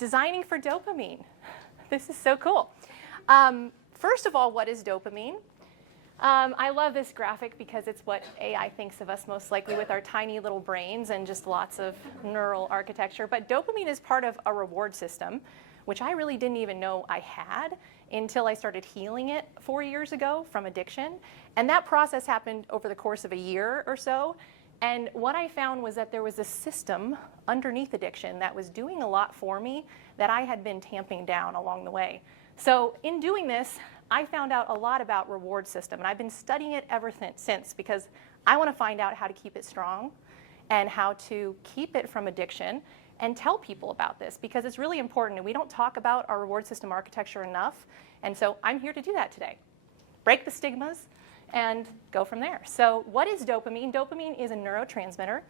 designing for dopamine. This is so cool. First of all, what is dopamine? I love this graphic because it's what AI thinks of us most likely with our tiny little brains and just lots of neural architecture. But dopamine is part of a reward system, which I really didn't even know I had until I started healing it 4 years ago from addiction. And that process happened over the course of a year or so. And what I found was that there was a system underneath addiction that was doing a lot for me that I had been tamping down along the way. So in doing this, I found out a lot about reward system, and I've been studying it ever since because I want to find out how to keep it strong and how to keep it from addiction and tell people about this because it's really important, and we don't talk about our reward system architecture enough, and so I'm here to do that today. Break the stigmas and go from there. So what is dopamine? Dopamine is a neurotransmitter,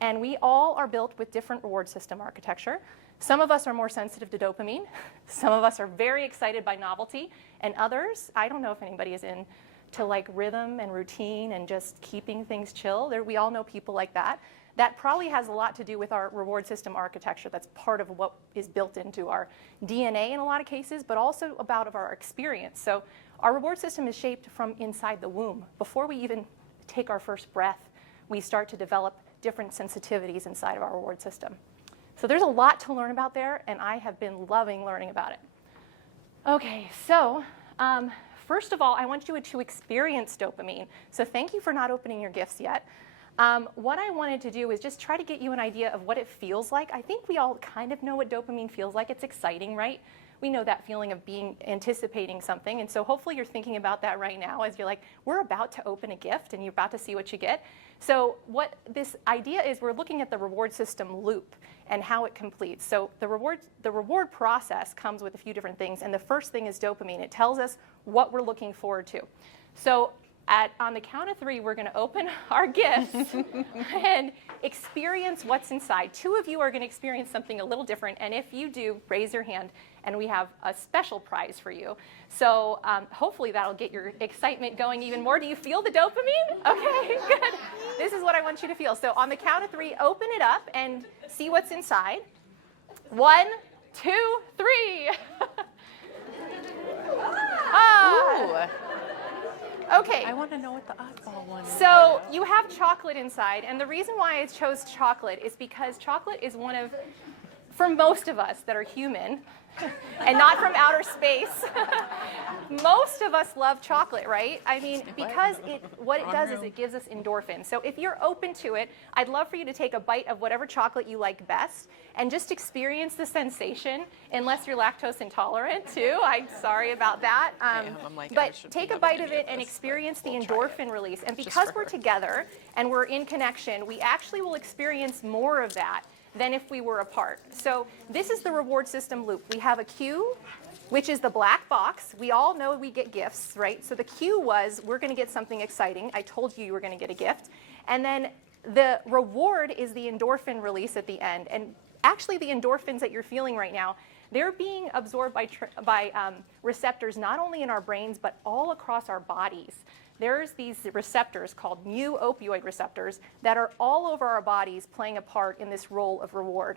and we all are built with different reward system architecture. Some of us are more sensitive to dopamine. Some of us are very excited by novelty, and others, I don't know if anybody is into like rhythm and routine and just keeping things chill. We all know people like that. That probably has a lot to do with our reward system architecture. That's part of what is built into our DNA in a lot of cases, but also about of our experience. So our reward system is shaped from inside the womb. Before we even take our first breath, we start to develop different sensitivities inside of our reward system. So there's a lot to learn about there, and I have been loving learning about it. Okay, so first of all, I want you to experience dopamine. So thank you for not opening your gifts yet. What I wanted to do is just try to get you an idea of what it feels like. I think we all kind of know what dopamine feels like. It's exciting, right? We know that feeling of anticipating something. And so hopefully you're thinking about that right now as you're like, we're about to open a gift and you're about to see what you get. So what this idea is, we're looking at the reward system loop and how it completes. So the reward process comes with a few different things. And the first thing is dopamine. It tells us what we're looking forward to. So on the count of 3, we're going to open our gifts and experience what's inside. 2 of you are going to experience something a little different. And if you do, raise your hand, and we have a special prize for you. So hopefully that'll get your excitement going even more. Do you feel the dopamine? Okay, good. This is what I want you to feel. So on the count of 3, open it up and see what's inside. 1, 2, 3. Okay. I want to know what the oddball one is. So you have chocolate inside, and the reason why I chose chocolate is because chocolate is one of, for most of us that are human, and not from outer space, most of us love chocolate, right? I mean, because what it does is it gives us endorphins. So if you're open to it, I'd love for you to take a bite of whatever chocolate you like best and just experience the sensation, unless you're lactose intolerant too. I'm sorry about that. But take a bite of it and experience the endorphin release. And because we're together and we're in connection, we actually will experience more of that than if we were apart. So this is the reward system loop. We have a cue, which is the black box. We all know we get gifts, right? So the cue was, we're going to get something exciting. I told you you were going to get a gift. And then the reward is the endorphin release at the end. And actually the endorphins that you're feeling right now, they're being absorbed by receptors not only in our brains, but all across our bodies. There's these receptors called mu-opioid receptors that are all over our bodies playing a part in this role of reward.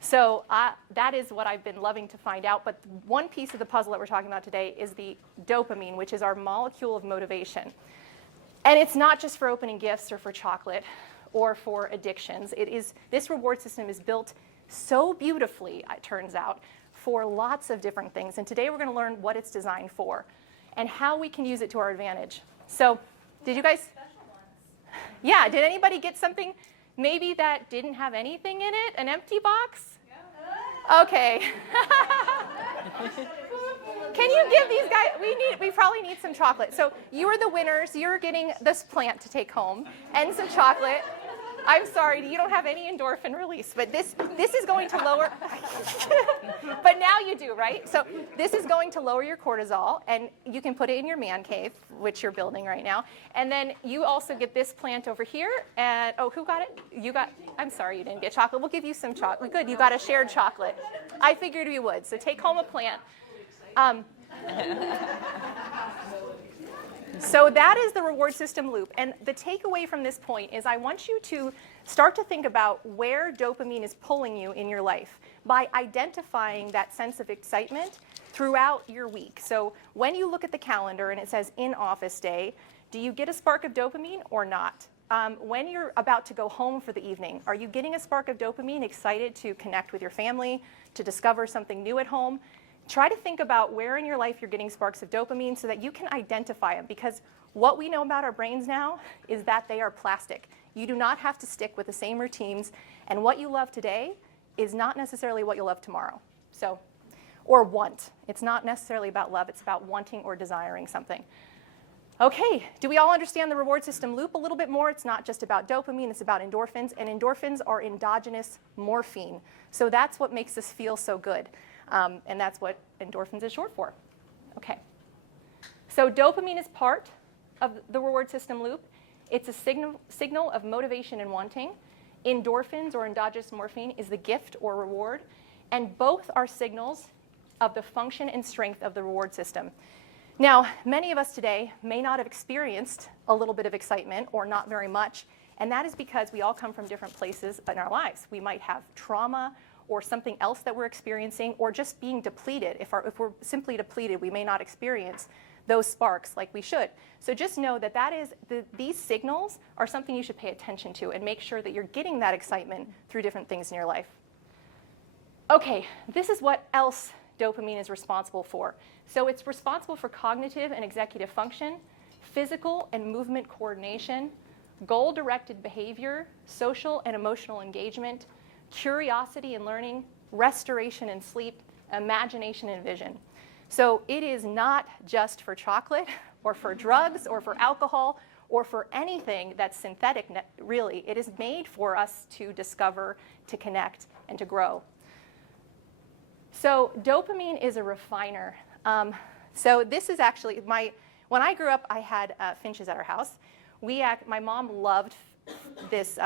So that is what I've been loving to find out. But one piece of the puzzle that we're talking about today is the dopamine, which is our molecule of motivation. And it's not just for opening gifts or for chocolate or for addictions. This reward system is built so beautifully, it turns out, for lots of different things. And today we're going to learn what it's designed for and how we can use it to our advantage. So did you guys? Yeah, did anybody get something maybe that didn't have anything in it? An empty box? Yeah. Okay. Can you give these guys, we probably need some chocolate. So you are the winners. You're getting this plant to take home and some chocolate. I'm sorry, you don't have any endorphin release, but this is going to lower, but now you do, right? So this is going to lower your cortisol, and you can put it in your man cave, which you're building right now. And then you also get this plant over here, and, oh, who got it? You got, I'm sorry you didn't get chocolate. We'll give you some chocolate. Good, you got a shared chocolate. I figured you would, so take home a plant. So that is the reward system loop. And the takeaway from this point is I want you to start to think about where dopamine is pulling you in your life by identifying that sense of excitement throughout your week. So when you look at the calendar and it says in office day, do you get a spark of dopamine or not? When you're about to go home for the evening, are you getting a spark of dopamine, excited to connect with your family, to discover something new at home? Try to think about where in your life you're getting sparks of dopamine so that you can identify them, because what we know about our brains now is that they are plastic. You do not have to stick with the same routines, and what you love today is not necessarily what you'll love tomorrow. So, or want. It's not necessarily about love, it's about wanting or desiring something. Okay, do we all understand the reward system loop a little bit more? It's not just about dopamine, it's about endorphins, and endorphins are endogenous morphine. So that's what makes us feel so good, and that's what endorphins is short for. Okay, so dopamine is part of the reward system loop. It's a signal of motivation and wanting. Endorphins or endogenous morphine is the gift or reward, and both are signals of the function and strength of the reward system. Now, many of us today may not have experienced a little bit of excitement or not very much, and that is because we all come from different places in our lives. We might have trauma or something else that we're experiencing, or just being depleted. If we're simply depleted, we may not experience those sparks like we should. So just know that these signals are something you should pay attention to and make sure that you're getting that excitement through different things in your life. Okay, this is what else dopamine is responsible for. So it's responsible for cognitive and executive function, physical and movement coordination, goal-directed behavior, social and emotional engagement, curiosity and learning, restoration and sleep, imagination and vision. So it is not just for chocolate or for drugs or for alcohol or for anything that's synthetic, really. It is made for us to discover, to connect, and to grow. So dopamine is a refiner. So this is actually when I grew up, I had finches at our house. My mom loved this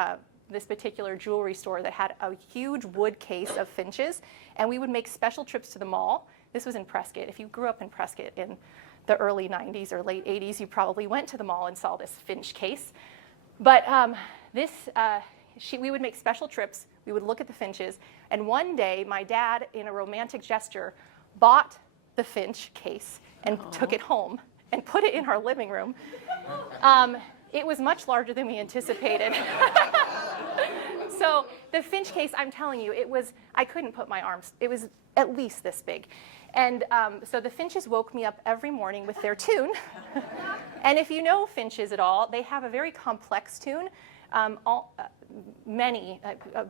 particular jewelry store that had a huge wood case of finches, and we would make special trips to the mall. This was in Prescott. If you grew up in Prescott in the early 90s or late 80s, you probably went to the mall and saw this finch case. But we would make special trips. We would look at the finches. And one day, my dad, in a romantic gesture, bought the finch case and took it home and put it in our living room. It was much larger than we anticipated. So the finch case, I'm telling you, I couldn't put my arms. It was at least this big. And so the finches woke me up every morning with their tune. And if you know finches at all, they have a very complex tune.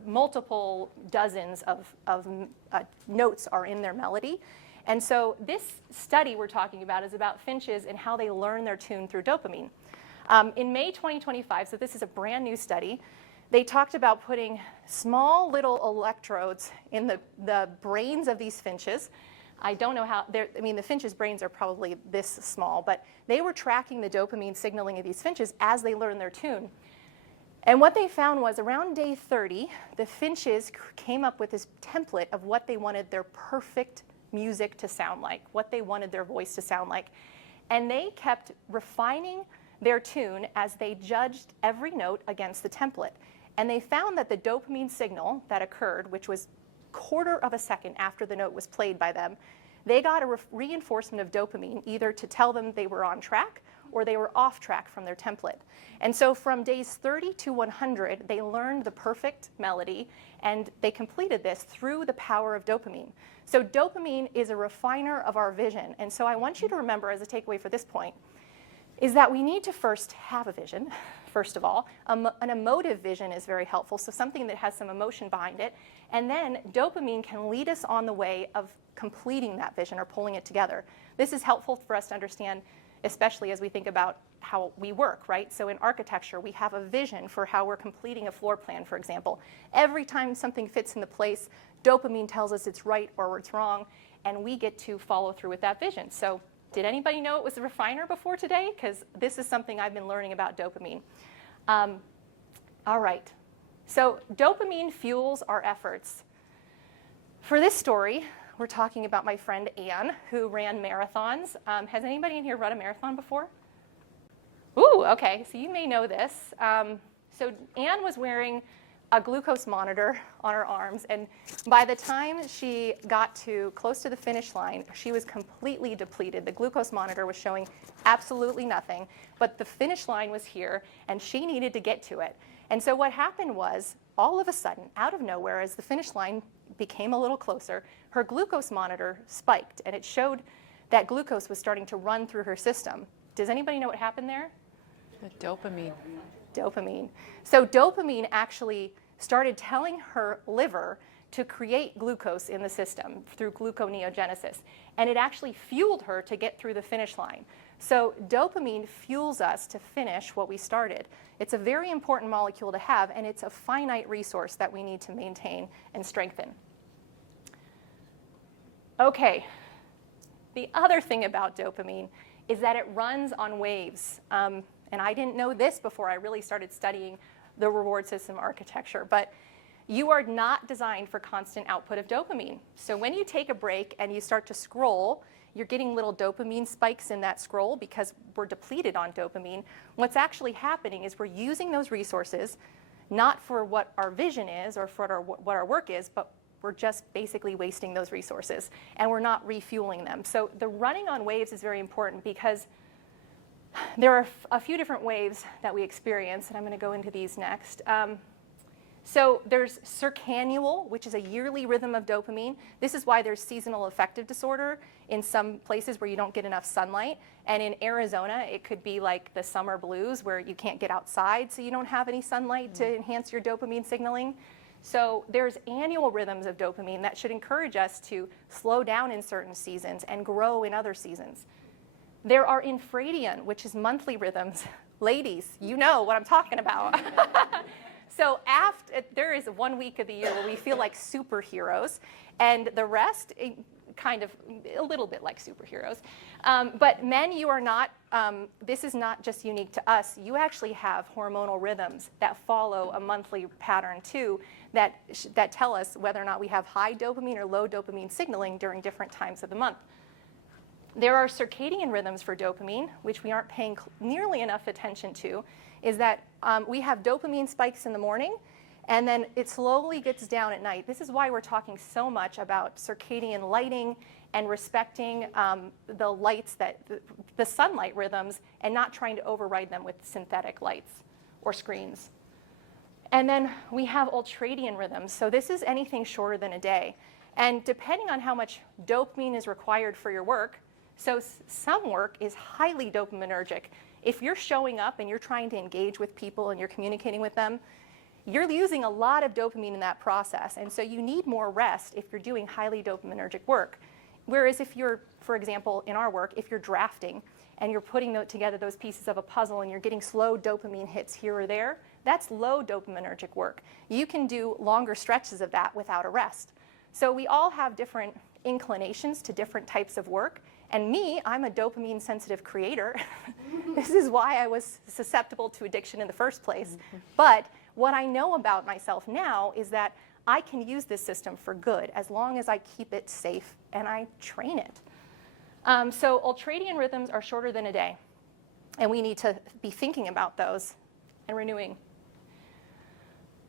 Multiple dozens of notes are in their melody. And so this study we're talking about is about finches and how they learn their tune through dopamine. In May 2025, so this is a brand new study, they talked about putting small little electrodes in the brains of these finches. I don't know how, the finches' brains are probably this small, but they were tracking the dopamine signaling of these finches as they learn their tune. And what they found was around day 30, the finches came up with this template of what they wanted their perfect music to sound like, what they wanted their voice to sound like. And they kept refining their tune as they judged every note against the template. And they found that the dopamine signal that occurred, which was a quarter of a second after the note was played by them, they got a reinforcement of dopamine either to tell them they were on track or they were off track from their template. And so from days 30 to 100, they learned the perfect melody, and they completed this through the power of dopamine. So dopamine is a refiner of our vision. And so I want you to remember, as a takeaway for this point, is that we need to first have a vision, first of all. An emotive vision is very helpful, so something that has some emotion behind it. And then dopamine can lead us on the way of completing that vision or pulling it together. This is helpful for us to understand, especially as we think about how we work, right? So in architecture, we have a vision for how we're completing a floor plan, for example. Every time something fits into place, dopamine tells us it's right or it's wrong, and we get to follow through with that vision. So did anybody know it was a refiner before today? Because this is something I've been learning about dopamine. All right. So dopamine fuels our efforts. For this story, we're talking about my friend Anne, who ran marathons. Has anybody in here run a marathon before? Ooh, okay, so you may know this. So Anne was wearing a glucose monitor on her arms, and by the time she got to close to the finish line, she was completely depleted. The glucose monitor was showing absolutely nothing, but the finish line was here, and she needed to get to it. And so what happened was, all of a sudden, out of nowhere, as the finish line became a little closer, her glucose monitor spiked, and it showed that glucose was starting to run through her system. Does anybody know what happened there? The dopamine. Dopamine. So dopamine actually started telling her liver to create glucose in the system through gluconeogenesis. And it actually fueled her to get through the finish line. So dopamine fuels us to finish what we started. It's a very important molecule to have, and it's a finite resource that we need to maintain and strengthen. Okay, the other thing about dopamine is that it runs on waves. And I didn't know this before I really started studying the reward system architecture, but you are not designed for constant output of dopamine. So when you take a break and you start to scroll, you're getting little dopamine spikes in that scroll because we're depleted on dopamine. What's actually happening is we're using those resources not for what our vision is or for what our work is, but we're just basically wasting those resources, and we're not refueling them. So the running on waves is very important because there are a few different waves that we experience, and I'm going to go into these next. So there's circannual, which is a yearly rhythm of dopamine. This is why there's seasonal affective disorder in some places where you don't get enough sunlight. And in Arizona, it could be like the summer blues where you can't get outside so you don't have any sunlight to enhance your dopamine signaling. So there's annual rhythms of dopamine that should encourage us to slow down in certain seasons and grow in other seasons. There are infradian, which is monthly rhythms. Ladies, you know what I'm talking about. So there is 1 week of the year where we feel like superheroes, and the rest, kind of a little bit like superheroes. But men, you are not, this is not just unique to us. You actually have hormonal rhythms that follow a monthly pattern too that tell us whether or not we have high dopamine or low dopamine signaling during different times of the month. There are circadian rhythms for dopamine, which we aren't paying nearly enough attention to, is that we have dopamine spikes in the morning, and then it slowly gets down at night. This is why we're talking so much about circadian lighting and respecting the lights, the sunlight rhythms, and not trying to override them with synthetic lights or screens. And then we have ultradian rhythms. So this is anything shorter than a day. And depending on how much dopamine is required for your work, so some work is highly dopaminergic. If you're showing up and you're trying to engage with people and you're communicating with them, you're using a lot of dopamine in that process. And so you need more rest if you're doing highly dopaminergic work. Whereas if you're, for example, in our work, if you're drafting and you're putting together those pieces of a puzzle and you're getting slow dopamine hits here or there, that's low dopaminergic work. You can do longer stretches of that without a rest. So we all have different inclinations to different types of work. And me, I'm a dopamine-sensitive creator. This is why I was susceptible to addiction in the first place. But what I know about myself now is that I can use this system for good as long as I keep it safe and I train it. So ultradian rhythms are shorter than a day. And we need to be thinking about those and renewing.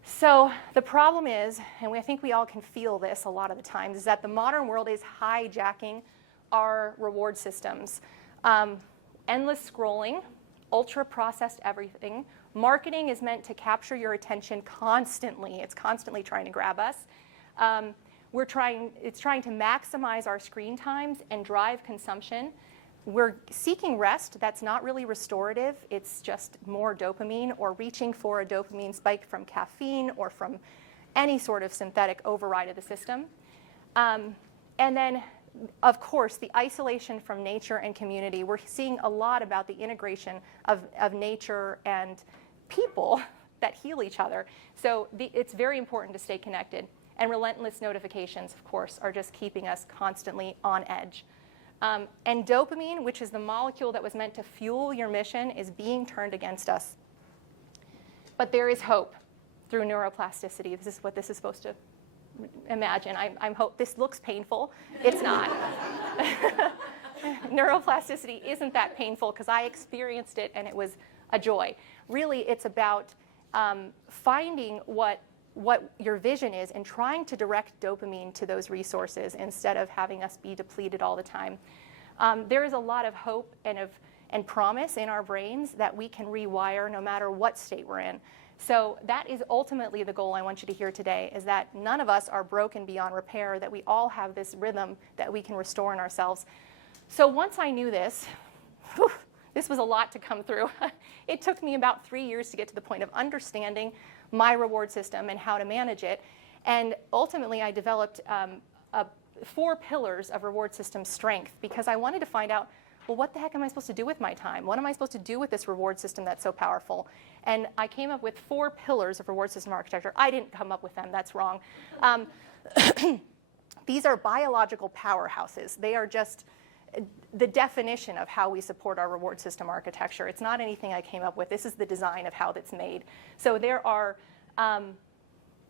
So the problem is, and I think we all can feel this a lot of the times, is that the modern world is hijacking our reward systems. Endless scrolling, ultra-processed everything. Marketing is meant to capture your attention constantly. It's constantly trying to grab us. It's trying to maximize our screen times and drive consumption. We're seeking rest that's not really restorative. It's just more dopamine, or reaching for a dopamine spike from caffeine or from any sort of synthetic override of the system. And then, of course, the isolation from nature and community. We're seeing a lot about the integration of nature and people that heal each other. So it's very important to stay connected. And relentless notifications, of course, are just keeping us constantly on edge. And dopamine, which is the molecule that was meant to fuel your mission, is being turned against us. But there is hope through neuroplasticity. This is what this is supposed to imagine. I'm hope this looks painful. It's not. Neuroplasticity isn't that painful because I experienced it and it was a joy. Really, it's about finding what your vision is and trying to direct dopamine to those resources instead of having us be depleted all the time. There is a lot of hope and promise in our brains that we can rewire no matter what state we're in. So that is ultimately the goal I want you to hear today, is that none of us are broken beyond repair, that we all have this rhythm that we can restore in ourselves. So once I knew this, this was a lot to come through. It took me about 3 years to get to the point of understanding my reward system and how to manage it. And ultimately, I developed 4 pillars of reward system strength, because I wanted to find out, well, what the heck am I supposed to do with my time? What am I supposed to do with this reward system that's so powerful? And I came up with 4 pillars of reward system architecture. I didn't come up with them, that's wrong. These are biological powerhouses. They are just the definition of how we support our reward system architecture. It's not anything I came up with. This is the design of how that's made. So there are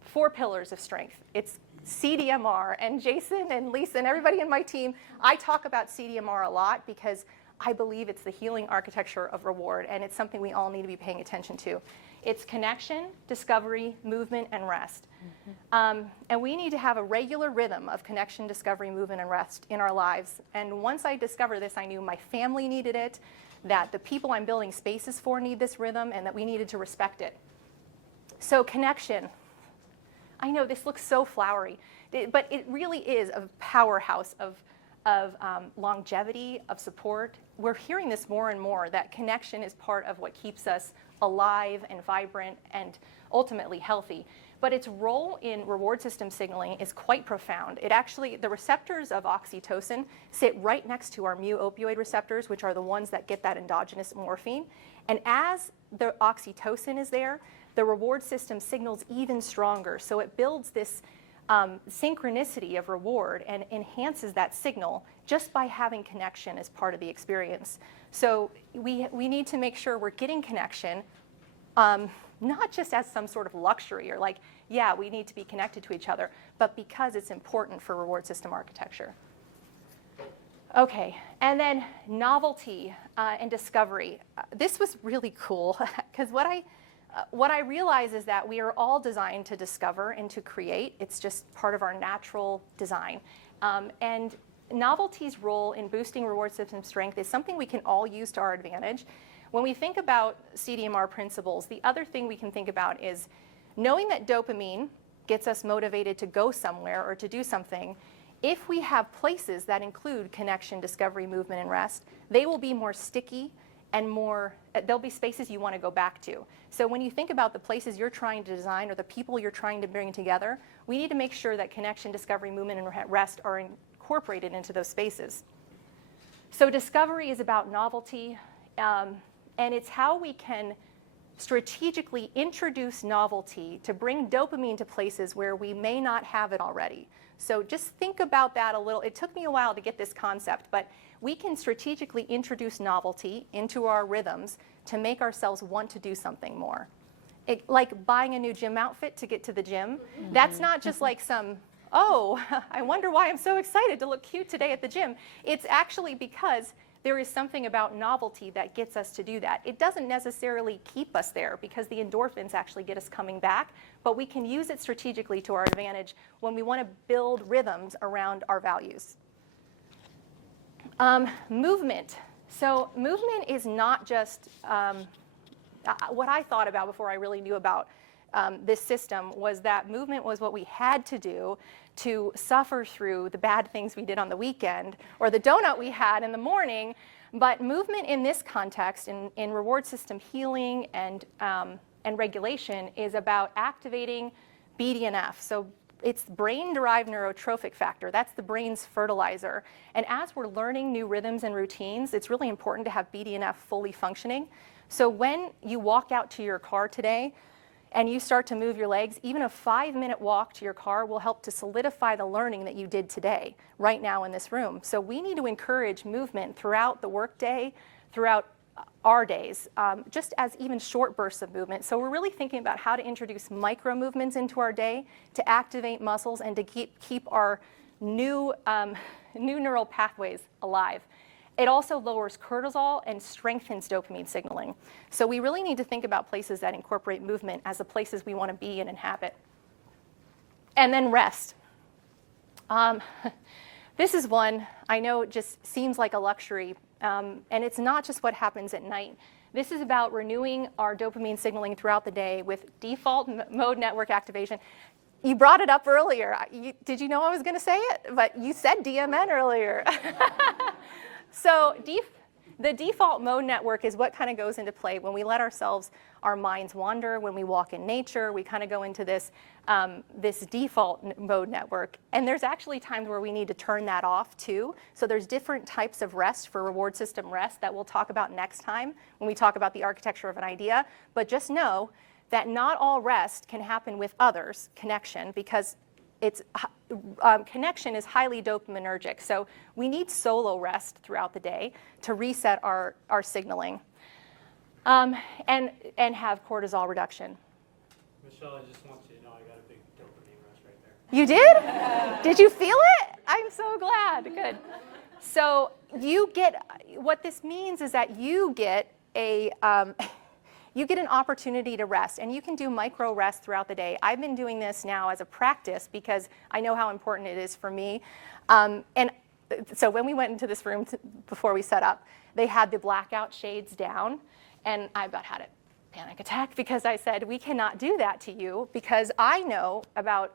4 pillars of strength. It's CDMR, and Jason and Lisa and everybody in my team, I talk about CDMR a lot because I believe it's the healing architecture of reward, and it's something we all need to be paying attention to. It's connection, discovery, movement, and rest. And we need to have a regular rhythm of connection, discovery, movement, and rest in our lives. And once I discovered this, I knew my family needed it, that the people I'm building spaces for need this rhythm, and that we needed to respect it. So connection. I know this looks so flowery, but it really is a powerhouse of longevity, of support. We're hearing this more and more, that connection is part of what keeps us alive and vibrant and ultimately healthy. But its role in reward system signaling is quite profound. It actually, the receptors of oxytocin sit right next to our mu-opioid receptors, which are the ones that get that endogenous morphine. And as the oxytocin is there, the reward system signals even stronger. So it builds this synchronicity of reward and enhances that signal just by having connection as part of the experience. So we need to make sure we're getting connection, not just as some sort of luxury or like, yeah, we need to be connected to each other, but because it's important for reward system architecture. Okay, and then novelty and discovery. This was really cool because what I realize is that we are all designed to discover and to create. It's just part of our natural design. And novelty's role in boosting reward system strength is something we can all use to our advantage. When we think about CDMR principles, the other thing we can think about is knowing that dopamine gets us motivated to go somewhere or to do something. If we have places that include connection, discovery, movement, and rest, they will be more sticky and there'll be spaces you want to go back to. So when you think about the places you're trying to design or the people you're trying to bring together, we need to make sure that connection, discovery, movement, and rest are incorporated into those spaces. So discovery is about novelty, and it's how we can strategically introduce novelty to bring dopamine to places where we may not have it already. So just think about that a little. It took me a while to get this concept, but we can strategically introduce novelty into our rhythms to make ourselves want to do something more. Like buying a new gym outfit to get to the gym. That's not just like some, oh, I wonder why I'm so excited to look cute today at the gym. It's actually because there is something about novelty that gets us to do that. It doesn't necessarily keep us there because the endorphins actually get us coming back, but we can use it strategically to our advantage when we want to build rhythms around our values. Movement. So movement is not just what I thought about before I really knew about this system was that movement was what we had to do to suffer through the bad things we did on the weekend or the donut we had in the morning. But movement in this context, in reward system healing and regulation, is about activating BDNF. So it's brain-derived neurotrophic factor. That's the brain's fertilizer. And as we're learning new rhythms and routines, it's really important to have BDNF fully functioning. So when you walk out to your car today and you start to move your legs, even a 5-minute walk to your car will help to solidify the learning that you did today, right now in this room. So we need to encourage movement throughout the workday, throughout our days, just as even short bursts of movement. So we're really thinking about how to introduce micro movements into our day to activate muscles and to keep our new neural pathways alive. It also lowers cortisol and strengthens dopamine signaling. So we really need to think about places that incorporate movement as the places we want to be and inhabit. And then rest. This is one I know it just seems like a luxury, and it's not just what happens at night. This is about renewing our dopamine signaling throughout the day with default mode network activation. You brought it up earlier. Did you know I was going to say it? But you said DMN earlier. So the default mode network is what kind of goes into play when we let our minds wander, when we walk in nature. We kind of go into this default mode network. And there's actually times where we need to turn that off too. So there's different types of rest for reward system rest that we'll talk about next time when we talk about the architecture of an idea. But just know that not all rest can happen with others, connection, because connection is highly dopaminergic. So we need solo rest throughout the day to reset our signaling and have cortisol reduction. Michelle, I just want you to know I got a big dopamine rush right there. You did? Did you feel it? I'm so glad. Good. So what this means is that you get an opportunity to rest, and you can do micro rest throughout the day. I've been doing this now as a practice because I know how important it is for me. And so when we went into this room before we set up, they had the blackout shades down, and I about had a panic attack because I said, we cannot do that to you, because I know about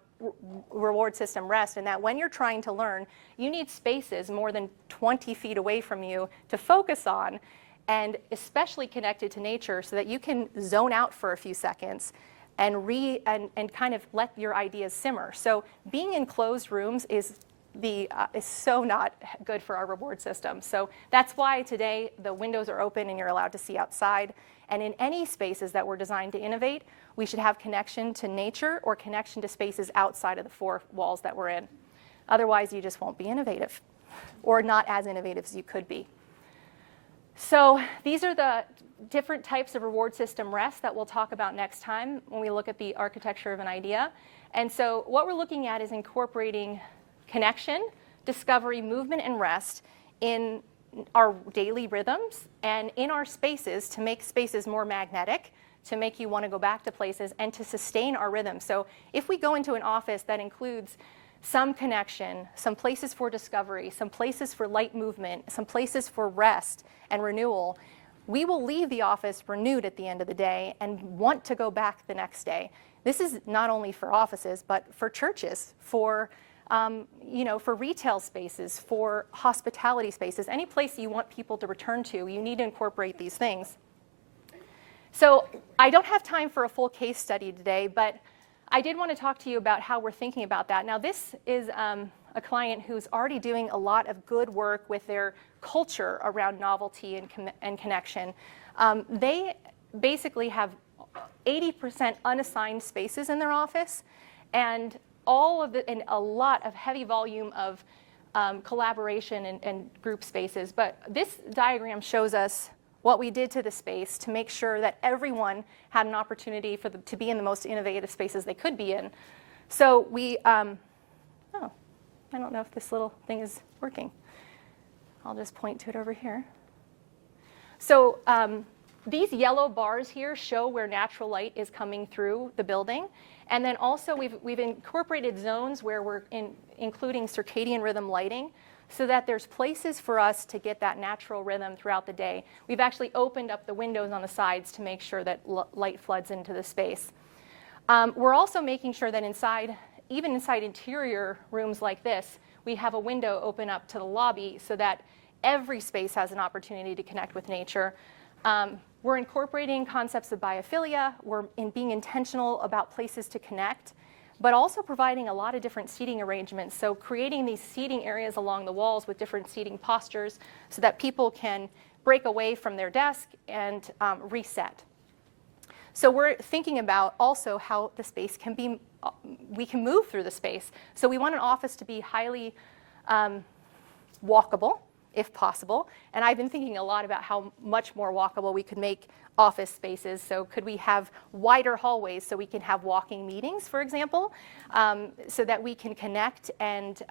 reward system rest, and that when you're trying to learn, you need spaces more than 20 feet away from you to focus on, and especially connected to nature, so that you can zone out for a few seconds and kind of let your ideas simmer. So being in closed rooms is so not good for our reward system. So that's why today the windows are open and you're allowed to see outside. And in any spaces that were designed to innovate, we should have connection to nature or connection to spaces outside of the four walls that we're in. Otherwise, you just won't be innovative, or not as innovative as you could be. So these are the different types of reward system rest that we'll talk about next time when we look at the architecture of an idea. And so what we're looking at is incorporating connection, discovery, movement, and rest in our daily rhythms and in our spaces to make spaces more magnetic, to make you want to go back to places, and to sustain our rhythm. So if we go into an office that includes some connection, some places for discovery, some places for light movement, some places for rest and renewal, we will leave the office renewed at the end of the day and want to go back the next day. This is not only for offices, but for churches, for retail spaces, for hospitality spaces, any place you want people to return to, you need to incorporate these things. So I don't have time for a full case study today, but I did want to talk to you about how we're thinking about that. Now, this is a client who's already doing a lot of good work with their culture around novelty and connection. They basically have 80% unassigned spaces in their office, and a lot of heavy volume of collaboration and group spaces. But this diagram shows us what we did to the space to make sure that everyone had an opportunity to be in the most innovative spaces they could be in. So I don't know if this little thing is working. I'll just point to it over here. So these yellow bars here show where natural light is coming through the building. And then also we've incorporated zones where we're including circadian rhythm lighting, so that there's places for us to get that natural rhythm throughout the day. We've actually opened up the windows on the sides to make sure that light floods into the space. We're also making sure that even inside interior rooms like this, we have a window open up to the lobby so that every space has an opportunity to connect with nature. We're incorporating concepts of biophilia. We're being intentional about places to connect, but also providing a lot of different seating arrangements. So creating these seating areas along the walls with different seating postures so that people can break away from their desk and reset. So we're thinking about also how the space can be, we can move through the space. So we want an office to be highly walkable, if possible. And I've been thinking a lot about how much more walkable we could make office spaces. So could we have wider hallways so we can have walking meetings, for example, so that we can connect and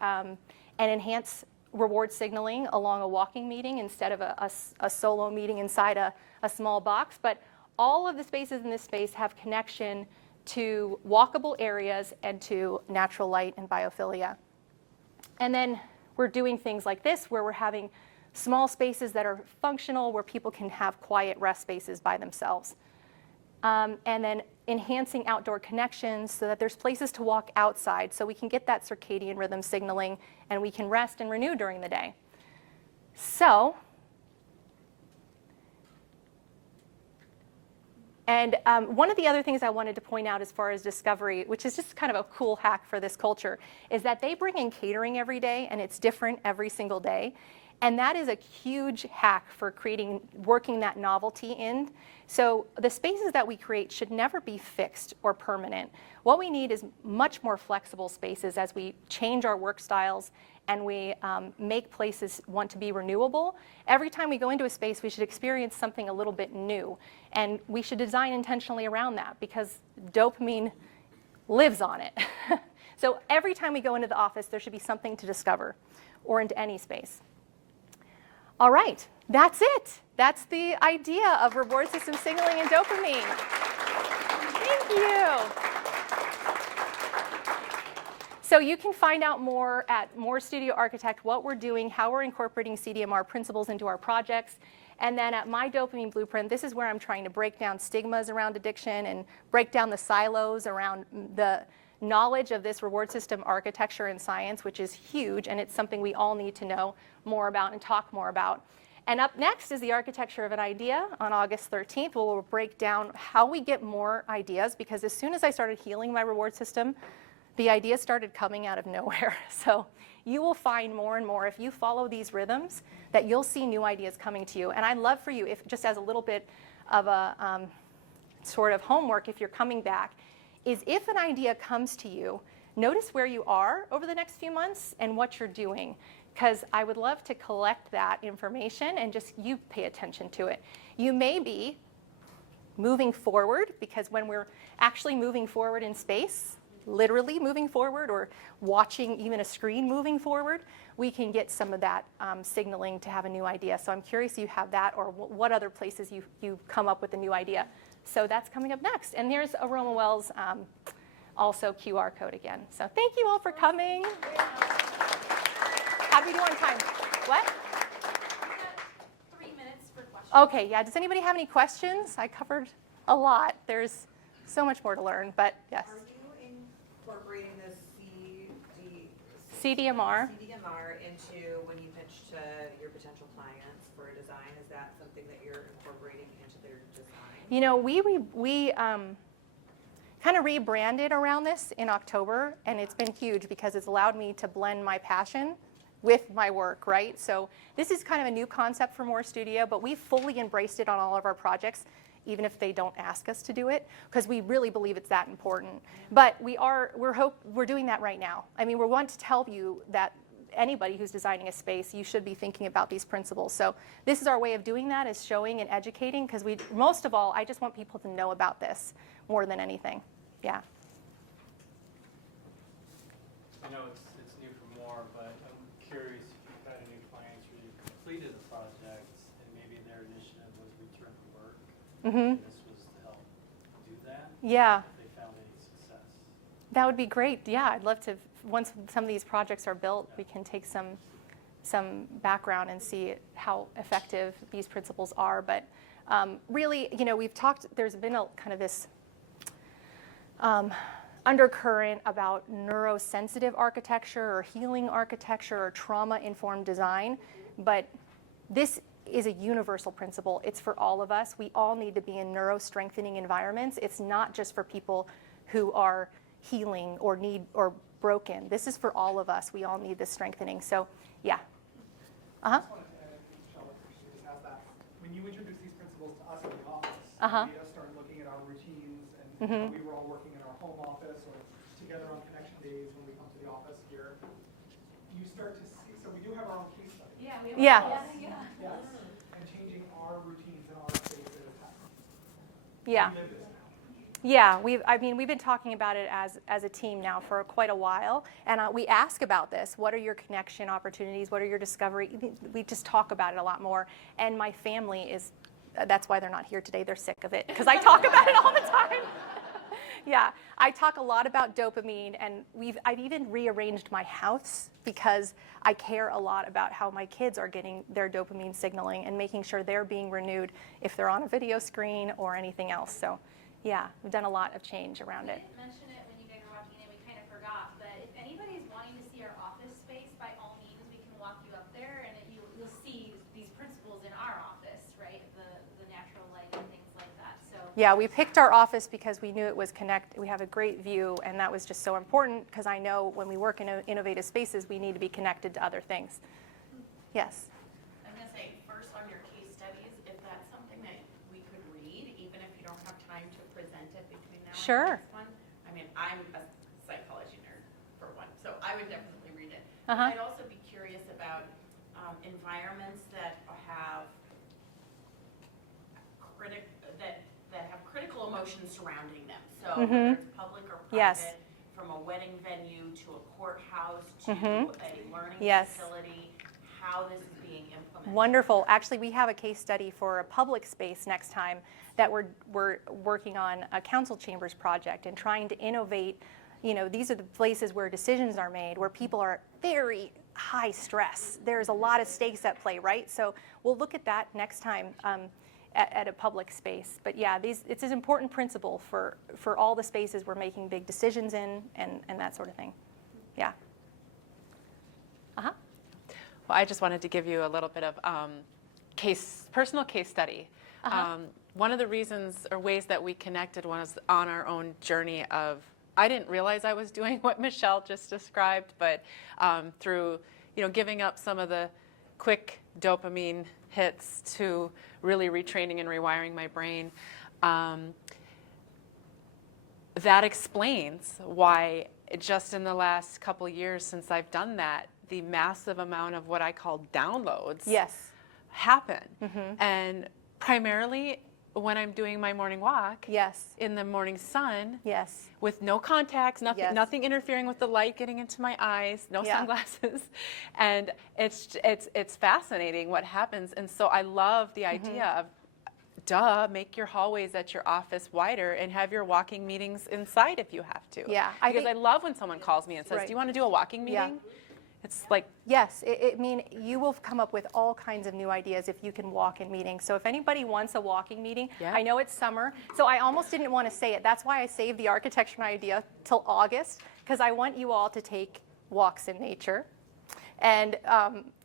enhance reward signaling along a walking meeting instead of a solo meeting inside a small box. But all of the spaces in this space have connection to walkable areas and to natural light and biophilia. And then we're doing things like this where we're having small spaces that are functional, where people can have quiet rest spaces by themselves. And then enhancing outdoor connections so that there's places to walk outside so we can get that circadian rhythm signaling and we can rest and renew during the day. So, and one of the other things I wanted to point out as far as discovery, which is just kind of a cool hack for this culture, is that they bring in catering every day and it's different every single day. And that is a huge hack for working that novelty in. So the spaces that we create should never be fixed or permanent. What we need is much more flexible spaces as we change our work styles and we make places want to be renewable. Every time we go into a space, we should experience something a little bit new. And we should design intentionally around that because dopamine lives on it. So every time we go into the office, there should be something to discover, or into any space. All right, that's it. That's the idea of reward system signaling and dopamine. Thank you. So you can find out more at More Studio Architect, what we're doing, how we're incorporating CDMR principles into our projects. And then at My Dopamine Blueprint, this is where I'm trying to break down stigmas around addiction and break down the silos around the knowledge of this reward system architecture and science, which is huge, and it's something we all need to know more about and talk more about. And up next is the architecture of an idea on August 13th. We'll break down how we get more ideas, because as soon as I started healing my reward system, the ideas started coming out of nowhere. So you will find more and more, if you follow these rhythms, that you'll see new ideas coming to you. And I'd love for you, if just as a little bit of a sort of homework, if you're coming back, is if an idea comes to you, notice where you are over the next few months and what you're doing, because I would love to collect that information and just you pay attention to it. You may be moving forward, because when we're actually moving forward in space, literally moving forward or watching even a screen moving forward, we can get some of that signaling to have a new idea. So I'm curious if you have that, or what other places you come up with a new idea. So that's coming up next. And there's Aroma Wells, also QR code again. So thank you all for coming. How do we do on time? What? We got 3 minutes for questions. Okay, yeah. Does anybody have any questions? I covered a lot. There's so much more to learn, but yes. Are you incorporating this CDMR? CDMR into when you pitch to your potential clients for a design? Is that something that you're incorporating into their design? You know, we kind of rebranded around this in October, and it's been huge because it's allowed me to blend my passion with my work, right? So this is kind of a new concept for More Studio, but we fully embraced it on all of our projects, even if they don't ask us to do it, because we really believe it's that important. But we're doing that right now. I mean, we want to tell you that anybody who's designing a space, you should be thinking about these principles. So this is our way of doing that, is showing and educating, because most of all, I just want people to know about this more than anything. Yeah. I know it's new for more, but I'm curious if you've had any clients where you completed a project and maybe their initiative was return to work. Mm-hmm. And this was to help do that. Yeah. If they found any success. That would be great. Yeah, I'd love to. Once some of these projects are built, we can take some background and see how effective these principles are. But really, you know, we've talked. There's been a kind of this undercurrent about neurosensitive architecture or healing architecture or trauma-informed design, but this is a universal principle. It's for all of us. We all need to be in neuro-strengthening environments. It's not just for people who are healing or broken. This is for all of us. We all need this strengthening. So, yeah. I just wanted to add, Michelle, if you just have that. When you introduced these principles to us in the office, we just started looking at our routines, and we were all working in our home office or together on connection days when we come to the office here. You start to see, so we do have our own case study. Yeah. Yes. And changing our routines and our spaces. Yeah. We live this now. Yeah, we've been talking about it as a team now for quite a while, and we ask about this. What are your connection opportunities? What are your discovery? We just talk about it a lot more, and my family is, that's why they're not here today. They're sick of it, because I talk about it all the time. Yeah, I talk a lot about dopamine, and I've even rearranged my house because I care a lot about how my kids are getting their dopamine signaling and making sure they're being renewed if they're on a video screen or anything else. So, yeah, we've done a lot of change around it. We didn't mention it when you guys were walking in, we kind of forgot, but if anybody's wanting to see our office space, by all means, we can walk you up there, and you'll see these principles in our office, right? The natural light and things like that. So Yeah, we picked our office because we knew it was connected. We have a great view, and that was just so important because I know when we work in innovative spaces, we need to be connected to other things. Yes. I'm going to say, first on your case studies, if that's something that we could read, even if you don't have time to present it between now Sure. and the next one. I mean, I'm a psychology nerd, for one, so I would definitely read it. Uh-huh. I'd also be curious about environments that have critical emotions surrounding them. So whether it's public or private, Yes. from a wedding venue to a courthouse to Mhm. a learning Yes. facility, how this is being implemented. Wonderful. Actually, we have a case study for a public space next time that we're working on a council chambers project and trying to innovate. You know, these are the places where decisions are made, where people are very high stress. There's a lot of stakes at play, right? So we'll look at that next time at a public space. But yeah, it's an important principle for all the spaces we're making big decisions in and that sort of thing. Yeah. Uh-huh. Well, I just wanted to give you a little bit of personal case study. One of the reasons or ways that we connected was on our own journey of, I didn't realize I was doing what Michelle just described, but through giving up some of the quick dopamine hits to really retraining and rewiring my brain. That explains why just in the last couple years since I've done that, the massive amount of what I call downloads Yes. happen. And primarily when I'm doing my morning walk Yes. in the morning sun Yes. with no contacts, nothing, Yes. nothing interfering with the light getting into my eyes, no Yeah. sunglasses. And it's fascinating what happens. And so I love the idea of, make your hallways at your office wider and have your walking meetings inside if you have to. Yeah, Because I love when someone calls me and says, Right. do you want to do a walking Yeah. meeting? It's like, Yes, you will come up with all kinds of new ideas if you can walk in meetings. So if anybody wants a walking meeting, Yeah. I know it's summer, so I almost didn't want to say it. That's why I saved the architecture idea till August, because I want you all to take walks in nature. And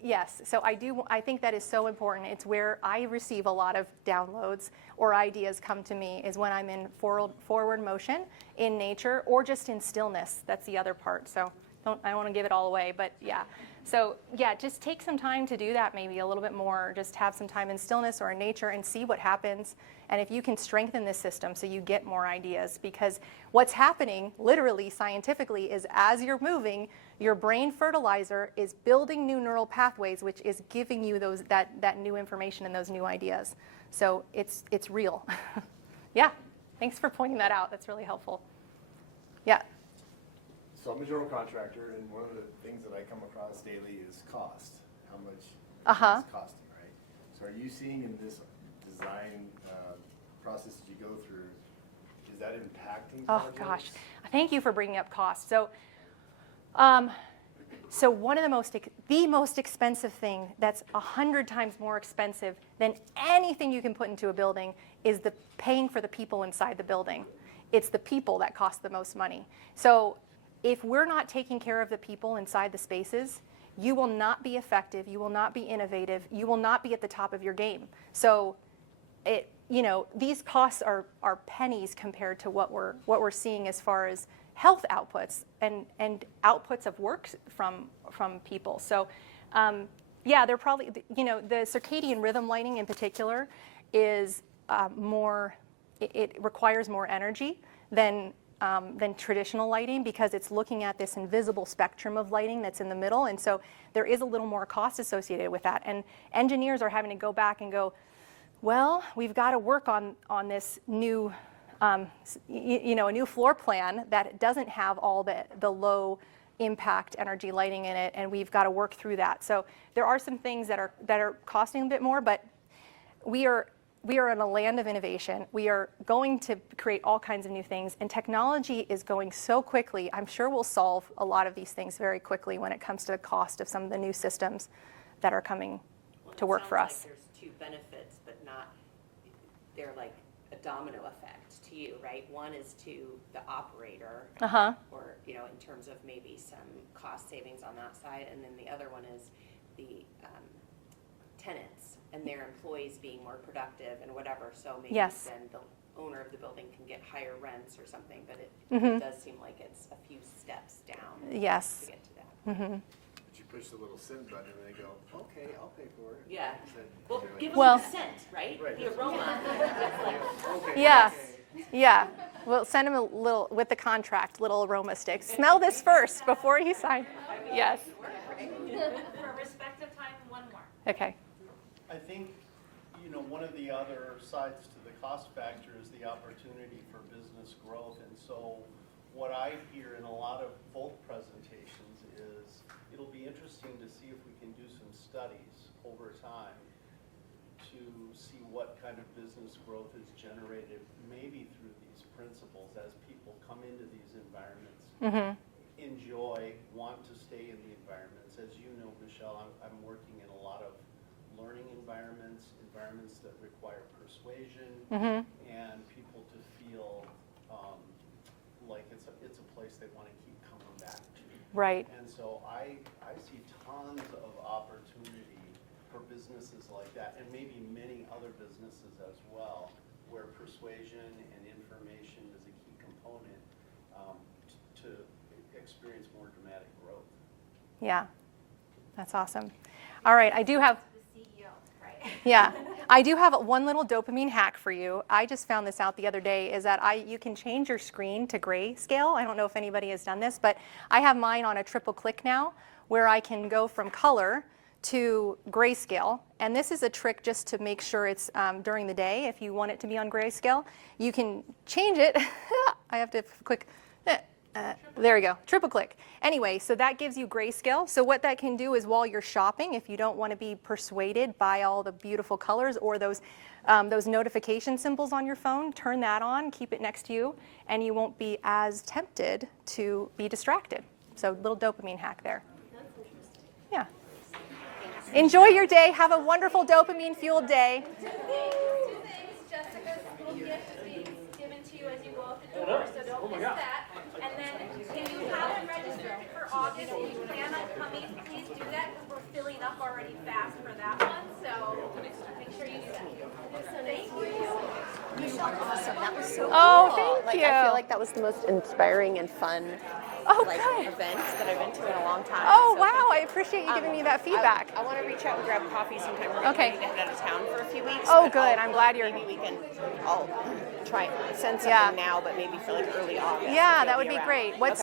yes, so I think that is so important. It's where I receive a lot of downloads or ideas come to me is when I'm in forward motion in nature or just in stillness. That's the other part. So I don't want to give it all away, but yeah. So yeah, just take some time to do that maybe a little bit more. Just have some time in stillness or in nature and see what happens. And if you can strengthen this system so you get more ideas, because what's happening literally scientifically is as you're moving, your brain fertilizer is building new neural pathways, which is giving you that new information and those new ideas. So it's real. Yeah, thanks for pointing that out. That's really helpful. Yeah. So I'm a general contractor, and one of the things that I come across daily is cost. How much it's costing, right? So are you seeing in this design process that you go through, is that impacting Oh projects? gosh, thank you for bringing up cost. So, so one of the most expensive thing that's 100 times more expensive than anything you can put into a building is the paying for the people inside the building. It's the people that cost the most money. So if we're not taking care of the people inside the spaces, you will not be effective, you will not be innovative, you will not be at the top of your game. So these costs are pennies compared to what we're seeing as far as health outputs and outputs of work from people. So yeah, they're probably, the circadian rhythm lighting in particular is it requires more energy than traditional lighting because it's looking at this invisible spectrum of lighting that's in the middle. And so there is a little more cost associated with that. And engineers are having to go back and go, well, we've got to work on this new a new floor plan that doesn't have all the low impact energy lighting in it, and we've got to work through that. So there are some things that are costing a bit more, but we are in a land of innovation. We are going to create all kinds of new things, and technology is going so quickly. I'm sure we'll solve a lot of these things very quickly when it comes to the cost of some of the new systems that are coming to work for us. Like there's two benefits, but they're like a domino effect to you, right? One is to the operator, or in terms of maybe some cost savings on that side, and then the other one is the tenants and their employees being more productive and whatever. So maybe then the owner of the building can get higher rents or something. But it does seem like it's a few steps down. Yes. To get to that. But you push the little send button and they go, okay, I'll pay for it. Yeah. Said, Well, like, give them Well- the scent, right? Right. The aroma. It's like, okay, Yeah. okay. Yeah. We'll send them a little, with the contract, little aroma sticks. Smell this first before you sign. Yes. For respective time, one more. Okay. I think, one of the other sides to the cost factor is the opportunity for business growth. And so what I hear in a lot of both presentations is it'll be interesting to see if we can do some studies over time to see what kind of business growth is generated, maybe through these principles as people come into these environments, enjoy, want to stay in the environments. As you know, Michelle, I'm working in a lot of learning environments that require persuasion, and people to feel like it's a place they want to keep coming back to. Right. And so I see tons of opportunity for businesses like that, and maybe many other businesses as well, where persuasion and information is a key component to experience more dramatic growth. Yeah. That's awesome. All right. I do have. The CEO, right? Yeah, I do have one little dopamine hack for you. I just found this out the other day, is that you can change your screen to grayscale. I don't know if anybody has done this, but I have mine on a triple click now, where I can go from color to grayscale. And this is a trick just to make sure it's during the day. If you want it to be on grayscale, you can change it. I have to click. There we go, triple click. Anyway, so that gives you grayscale. So what that can do is while you're shopping, if you don't want to be persuaded by all the beautiful colors or those notification symbols on your phone, turn that on, keep it next to you, and you won't be as tempted to be distracted. So little dopamine hack there. That's interesting. Yeah. Enjoy your day. Have a wonderful dopamine-fueled day. Two things. Jessica's little gift is being given to you as you go out the door, so don't miss that. And then, if you haven't registered for August and you plan on coming, please do that, because we're filling up already fast for that one, so make sure you do that. Thank you. Michelle, awesome. That was so Oh, cool. thank I you. feel like that was the most inspiring and fun Good. event that I've been to in a long time. Oh, So wow. thank I you. appreciate you giving me that feedback. I want to reach out and grab coffee sometime. We're Okay. getting ready to head out of town for a few weeks. Oh, but good. I'm glad you're. Maybe I'll try send something Yeah. now, but maybe for like early August. Yeah, if that you'll would be around. great. What's